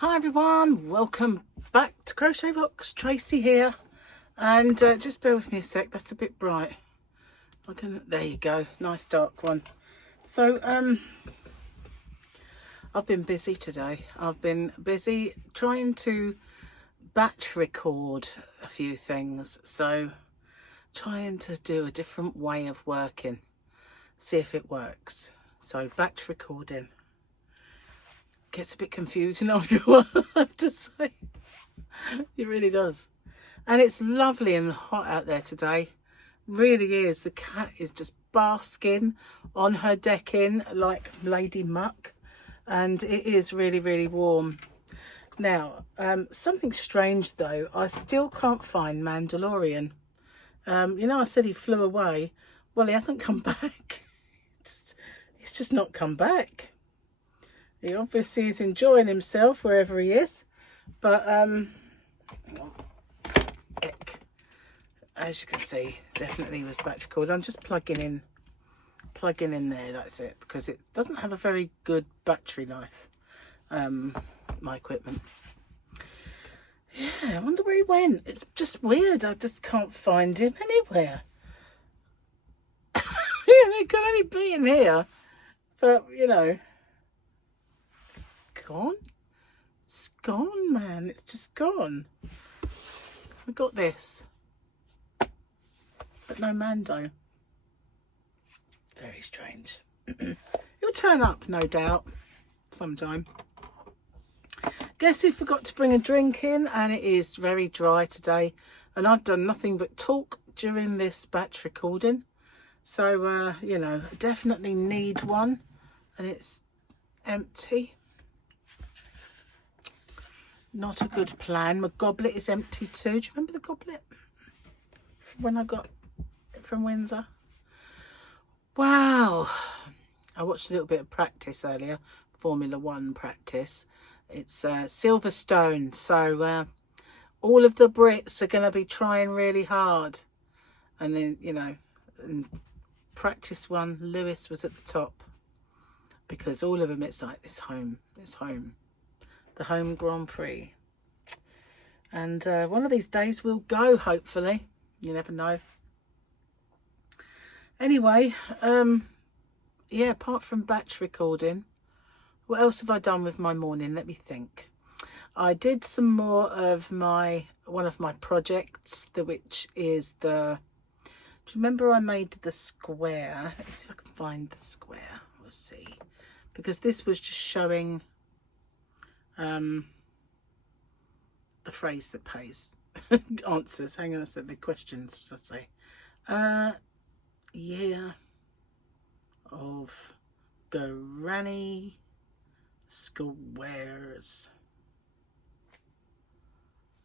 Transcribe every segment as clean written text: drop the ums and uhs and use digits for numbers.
Hi everyone, welcome back to Crochet Vox. Tracy here, and just bear with me a sec, that's a bit bright. There you go, nice dark one. So I've been busy today. I've been busy trying to batch record a few things, so trying to do a different way of working, see if it works. So batch recording gets a bit confusing after a while, I have to say. It really does. And it's lovely and hot out there today. Really is. The cat is just basking on her decking like Lady Muck. And it is really, really warm. Now, something strange though. I still can't find Mandalorian. You know, I said he flew away. Well, he hasn't come back. He's just not come back. He obviously is enjoying himself wherever he is, but hang on. As you can see, definitely was batch recorded. I'm just plugging in there. That's it, because it doesn't have a very good battery life. My equipment. Yeah, I wonder where he went. It's just weird. I just can't find him anywhere. He could only be in here, but you know. Gone. It's gone, man. It's just gone. I got this, but no Mando. Very strange. It'll turn up, no doubt, sometime. Guess who forgot to bring a drink in? And it is very dry today, and I've done nothing but talk during this batch recording. So you know, definitely need one, and it's empty. Not a good plan. My goblet is empty too. Do you remember the goblet when I got it from Windsor? Wow. I watched a little bit of practice earlier, Formula 1 practice. It's Silverstone, so all of the Brits are going to be trying really hard. And then, you know, in practice 1, Lewis was at the top, because all of them, it's like, it's home. The home Grand Prix. And one of these days we'll go, hopefully. You never know. Anyway, yeah, apart from batch recording, what else have I done with my morning? Let me think. I did some more of one of my projects, which is the, do you remember I made the square? Let me see if I can find the square. We'll see. Because this was just showing the phrase that pays. Answers. Hang on a second. The questions, should I say? Yeah. Of granny squares.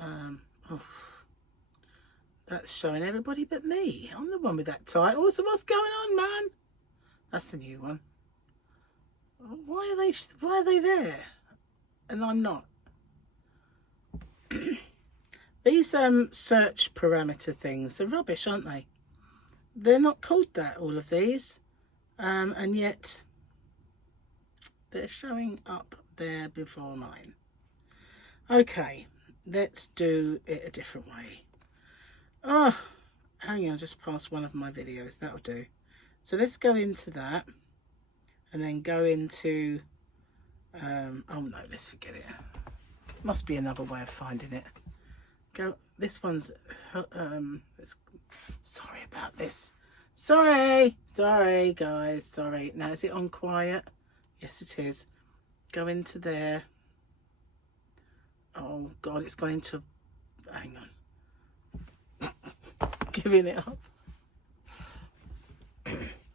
Oh, that's showing everybody but me. I'm the one with that title. So what's going on, man? That's the new one. Why are they there? And I'm not. These search parameter things are rubbish, aren't they? They're not called that, all of these, and yet they're showing up there before mine. Okay, let's do it a different way. Oh, hang on, just past one of my videos. That'll do. So let's go into that, and then go into oh no, let's forget it. Must be another way of finding it. This one's sorry about this. Sorry guys, sorry. Now is it on quiet? Yes it is. Go into there. Oh god, it's gone into, hang on. Giving it up.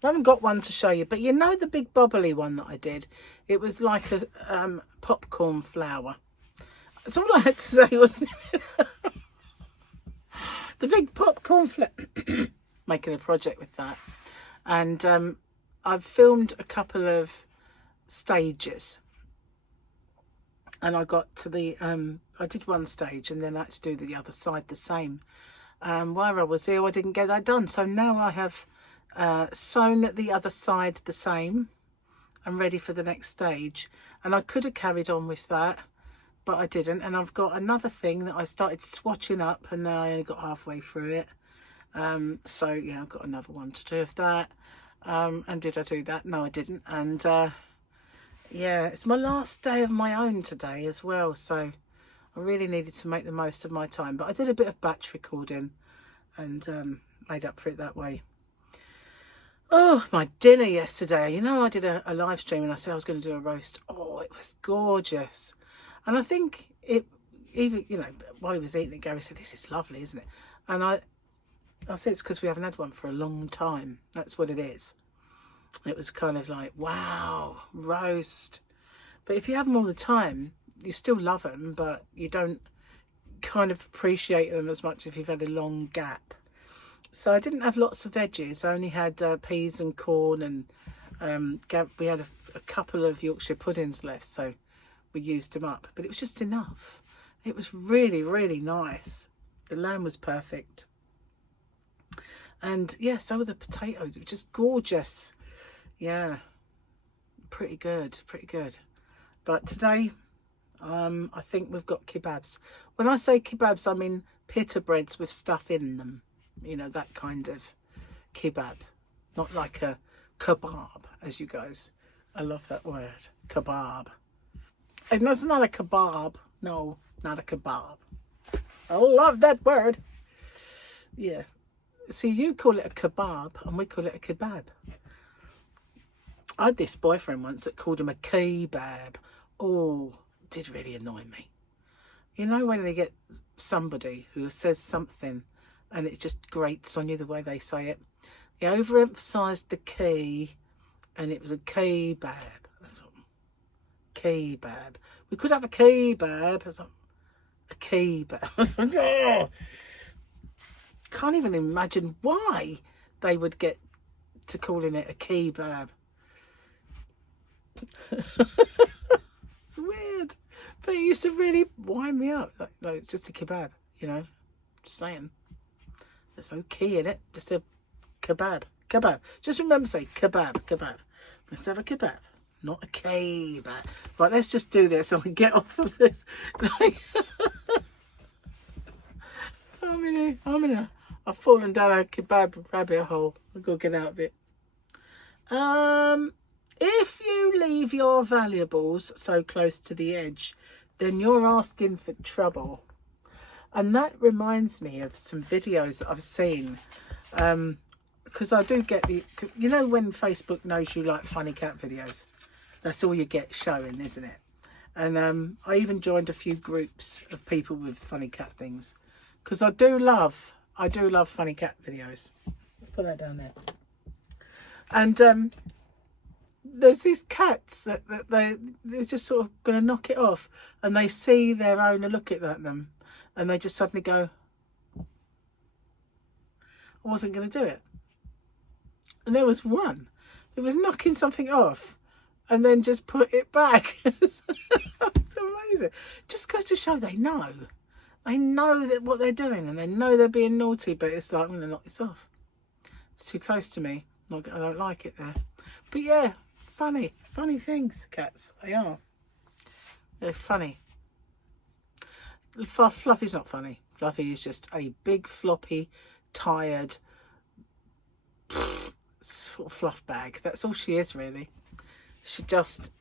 I haven't got one to show you, but you know the big bubbly one that I did? It was like a popcorn flower. That's all I had to say, wasn't it? The big popcorn flower. Making a project with that. And I've filmed a couple of stages. And I got to the, I did one stage and then I had to do the other side the same. While I was ill, I didn't get that done. So now I have sewn the other side the same. I'm ready for the next stage. And I could have carried on with that, but I didn't. And I've got another thing that I started swatching up, and now I only got halfway through it. So yeah, I've got another one to do of that. And did I do that? No, I didn't. And yeah, it's my last day of my own today as well, so I really needed to make the most of my time. But I did a bit of batch recording and made up for it that way. Oh, my dinner yesterday. You know, I did a live stream and I said I was going to do a roast. Oh, it was gorgeous. And I think it, even, you know, while he was eating it, Gary said, this is lovely, isn't it? And I said it's because we haven't had one for a long time. That's what it is. It was kind of like, wow, roast. But if you have them all the time, you still love them, but you don't kind of appreciate them as much if you've had a long gap. So I didn't have lots of veggies. I only had peas and corn, and we had a couple of Yorkshire puddings left, so we used them up. But it was just enough. It was really, really nice. The lamb was perfect. And yeah, so were the potatoes. It was just gorgeous. Yeah, pretty good, pretty good. But today, I think we've got kebabs. When I say kebabs, I mean pita breads with stuff in them. You know, that kind of kebab. Not like a kebab, as you guys. I love that word, kebab. And that's not a kebab. No, not a kebab. I love that word. Yeah. See, you call it a kebab and we call it a kebab. I had this boyfriend once that called him a kebab. Oh, it did really annoy me. You know when they get somebody who says something and it just grates on you the way they say it? He overemphasised the key and it was a kebab. Kebab. We could have a kebab. I was like, a kebab. Oh, can't even imagine why they would get to calling it a kebab. It's weird, but it used to really wind me up. Like, no, it's just a kebab, you know. Just saying, there's no key in it. Just a kebab. Kebab. Just remember, say kebab. Kebab. Let's have a kebab, not a kebab. Right, let's just do this and get off of this. I've fallen down a kebab rabbit hole. I've got to get out of it. If you leave your valuables so close to the edge, then you're asking for trouble. And that reminds me of some videos that I've seen. Because I do get the, you know when Facebook knows you like funny cat videos? That's all you get showing, isn't it? And I even joined a few groups of people with funny cat things. Because I do love funny cat videos. Let's put that down there. And there's these cats that they're just sort of going to knock it off, and they see their owner looking at them, and they just suddenly go, I wasn't going to do it. And there was one that was knocking something off and then just put it back. It's amazing. Just goes to show they know that what they're doing, and they know they're being naughty, but it's like, I'm going to knock this off. It's too close to me. I don't like it there. But yeah, funny things, cats. They are. They're funny. Fluffy's not funny. Fluffy is just a big, floppy, tired sort of fluff bag. That's all she is, really. She just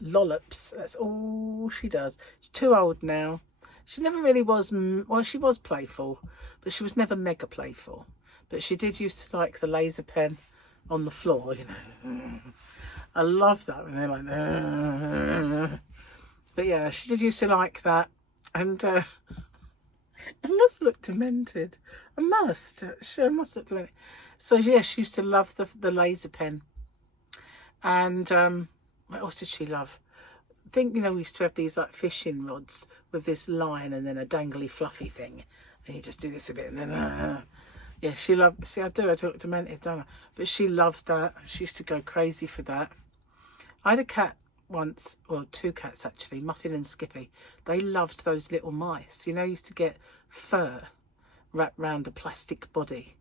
lollops. That's all she does. She's too old now. She never really was, well, she was playful, but she was never mega playful. But she did used to like the laser pen on the floor, you know. I love that when they're like, but yeah, she did used to like that. And I must look demented. I must look demented. So yeah, she used to love the laser pen. And what else did she love? I think, you know, we used to have these like fishing rods with this line and then a dangly fluffy thing, and you just do this a bit and then yeah, she loved, see, I look demented, don't I? But she loved that. She used to go crazy for that. I had a cat once, well, two cats actually, Muffin and Skippy. They loved those little mice. You know, used to get fur wrapped round a plastic body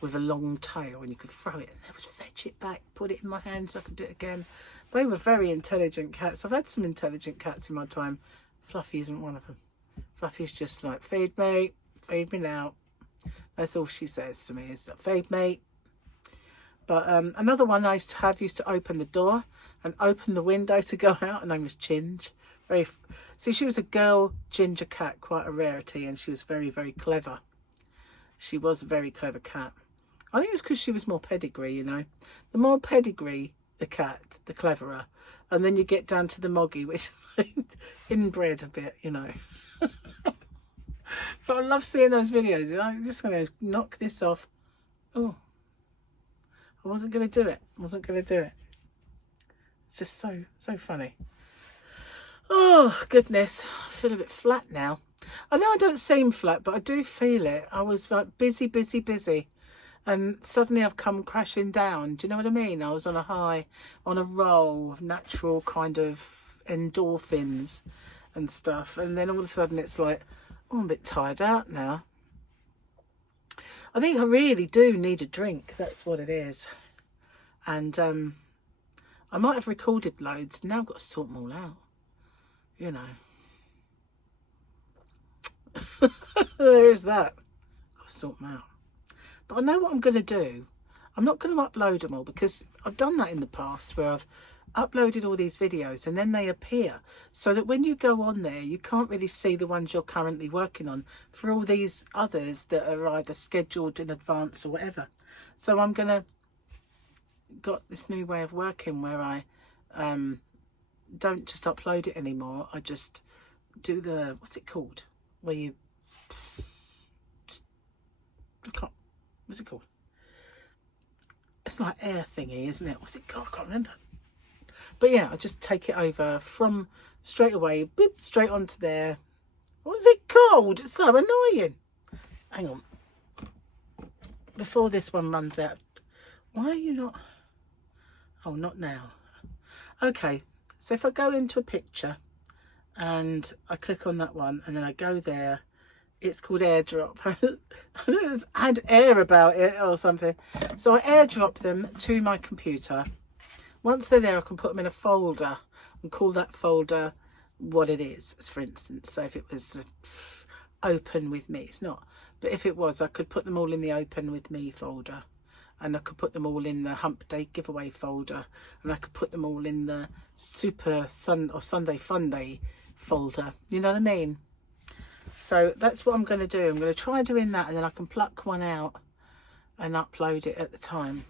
with a long tail, and you could throw it and they would fetch it back, put it in my hand so I could do it again. They were very intelligent cats. I've had some intelligent cats in my time. Fluffy isn't one of them. Fluffy's just like, feed me now. That's all she says to me is, feed me. But another one I used to open the door and open the window to go out. Her name was Ginge. See, she was a girl ginger cat, quite a rarity, and she was very, very clever. She was a very clever cat. I think it was because she was more pedigree, you know. The more pedigree the cat, the cleverer. And then you get down to the moggy, which inbred a bit, you know. But I love seeing those videos. I'm just going to knock this off. Oh, I wasn't going to do it. It's just so funny. Oh, goodness. I feel a bit flat now. I know I don't seem flat, but I do feel it. I was like busy. And suddenly I've come crashing down. Do you know what I mean? I was on a high, on a roll of natural kind of endorphins and stuff. And then all of a sudden it's like, oh, I'm a bit tired out now. I think I really do need a drink. That's what it is. And I might have recorded loads. Now I've got to sort them all out. You know. There is that. Got to sort them out. But I know what I'm going to do. I'm not going to upload them all because I've done that in the past where I've uploaded all these videos and then they appear so that when you go on there you can't really see the ones you're currently working on for all these others that are either scheduled in advance or whatever. So I'm going to got this new way of working where I don't just upload it anymore. I just do the, what's it called, where you just, what's it called? It's like air thingy, isn't it? What's it called? I can't remember. But yeah, I just take it over from straight away, boop, straight onto there. What's it called? It's so annoying. Hang on. Before this one runs out. Why are you not? Oh, not now. Okay, so if I go into a picture and I click on that one and then I go there, it's called airdrop. It's had air about it or something. So I airdrop them to my computer. Once they're there, I can put them in a folder and call that folder what it is, for instance. So if it was open with me, it's not. But if it was, I could put them all in the open with me folder. And I could put them all in the Hump Day giveaway folder. And I could put them all in the Super Sunday Fun Day folder. You know what I mean? So that's what I'm going to do. I'm going to try doing that and then I can pluck one out and upload it at the time.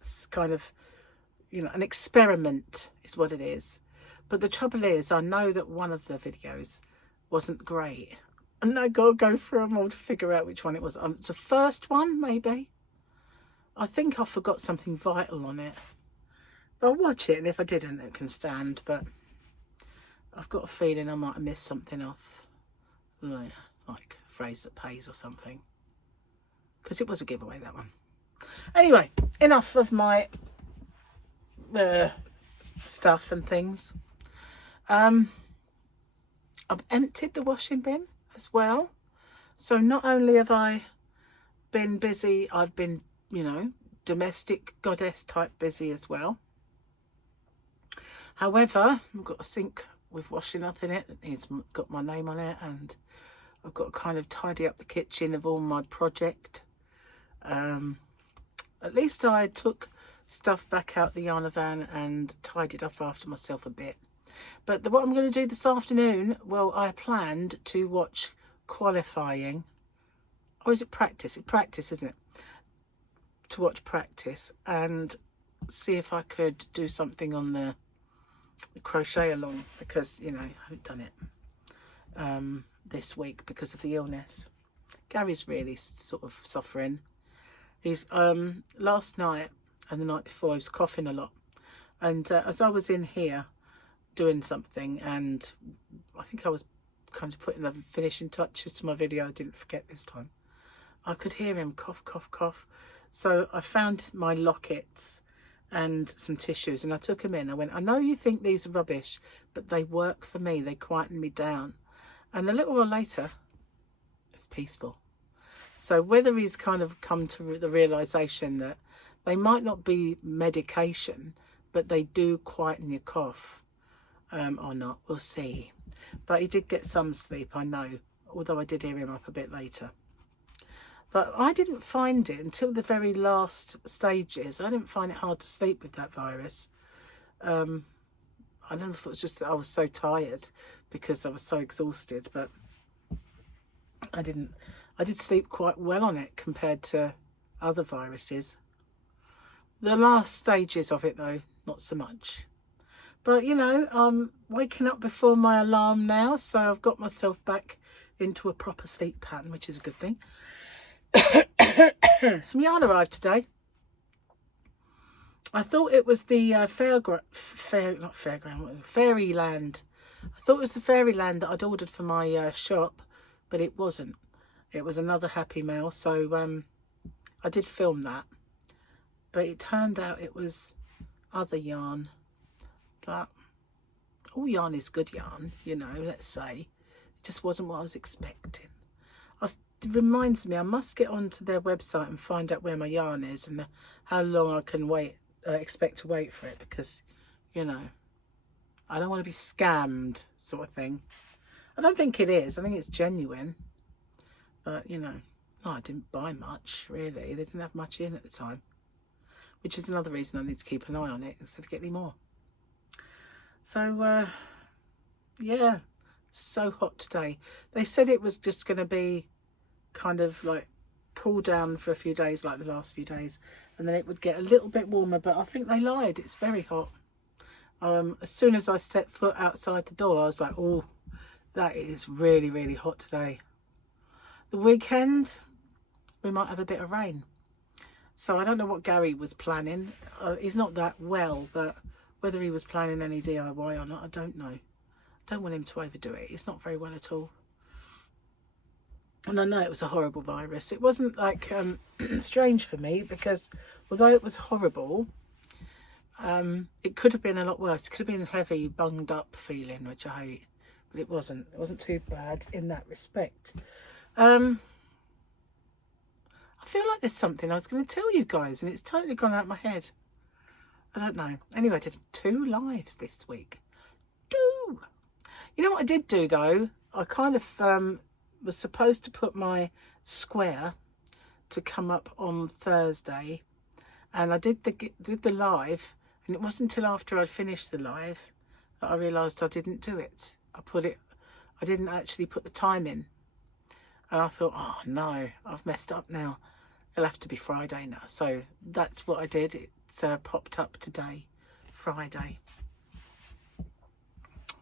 It's kind of, you know, an experiment is what it is. But the trouble is, I know that one of the videos wasn't great. And I got to go through them all to figure out which one it was. It's the first one, maybe. I think I forgot something vital on it. But I'll watch it, and if I didn't, it can stand. But I've got a feeling I might have missed something off. Like a phrase that pays or something. Because it was a giveaway, that one. Anyway, enough of my stuff and things. I've emptied the washing bin as well. So not only have I been busy, I've been, you know, domestic goddess type busy as well. However, I've got a sink with washing up in it. It's got my name on it, and I've got to kind of tidy up the kitchen of all my project. At least I took stuff back out the yarn van and tidied up after myself a bit. But what I'm going to do this afternoon, well, I planned to watch qualifying. Or is it practice? It's practice, isn't it? To watch practice and see if I could do something on the crochet along, because, you know, I haven't done it this week because of the illness. Gary's really sort of suffering. He's last night and the night before he was coughing a lot, and as I was in here doing something, and I think I was kind of putting the finishing touches to my video, I didn't forget this time, I could hear him cough, cough, cough. So I found my lockets and some tissues and I took them in. I went, I know you think these are rubbish, but they work for me. They quieten me down. And a little while later, it's peaceful. So whether he's kind of come to the realisation that They might not be medication, but they do quieten your cough, or not. We'll see. But he did get some sleep, I know, although I did hear him up a bit later. But I didn't find it until the very last stages. I didn't find it hard to sleep with that virus. I don't know if it was just that I was so tired because I was so exhausted, but I did sleep quite well on it compared to other viruses. The last stages of it, though, not so much. But, you know, I'm waking up before my alarm now, so I've got myself back into a proper sleep pattern, which is a good thing. Some yarn arrived today. I thought it was the Fairyland. I thought it was the Fairyland that I'd ordered for my shop, but it wasn't. It was another Happy Mail, so I did film that. But it turned out it was other yarn. But all yarn is good yarn, you know, let's say. It just wasn't what I was expecting. It reminds me, I must get onto their website and find out where my yarn is and how long I can wait, expect to wait for it, because, you know, I don't want to be scammed, sort of thing. I don't think it is. I think it's genuine. But, you know, no, I didn't buy much, really. They didn't have much in at the time, which is another reason I need to keep an eye on it instead of getting more. So, yeah, so hot today. They said it was just going to be kind of like cool down for a few days, like the last few days, and then it would get a little bit warmer, but I think they lied. It's very hot. As soon as I stepped foot outside the door, I was like, oh, that is really, really hot today. The weekend, we might have a bit of rain. So I don't know what Gary was planning. He's not that well, but whether he was planning any DIY or not, I don't know. I don't want him to overdo it. He's not very well at all. And I know it was a horrible virus. It wasn't like strange for me, because although it was horrible, it could have been a lot worse. It could have been a heavy, bunged up feeling, which I hate. But it wasn't. It wasn't too bad in that respect. I feel like there's something I was going to tell you guys, and it's totally gone out of my head. I don't know. Anyway, I did 2 lives this week. 2! You know what I did do, though? I kind of was supposed to put my square to come up on Thursday, and I did the live, and it wasn't until after I'd finished the live that I realised I didn't do it. I didn't actually put the time in, and I thought, oh no, I've messed up now. It'll have to be Friday now. So that's what I did. It's popped up today, Friday.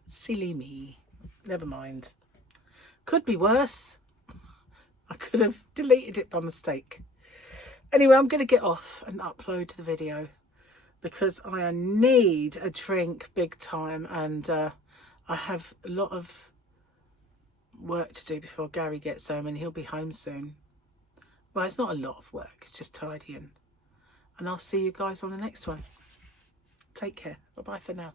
Silly me. Never mind. Could be worse. I could have deleted it by mistake. Anyway, I'm going to get off and upload the video because I need a drink big time, and I have a lot of work to do before Gary gets home, and he'll be home soon. Well, it's not a lot of work, it's just tidying. And I'll see you guys on the next one. Take care. Bye-bye for now.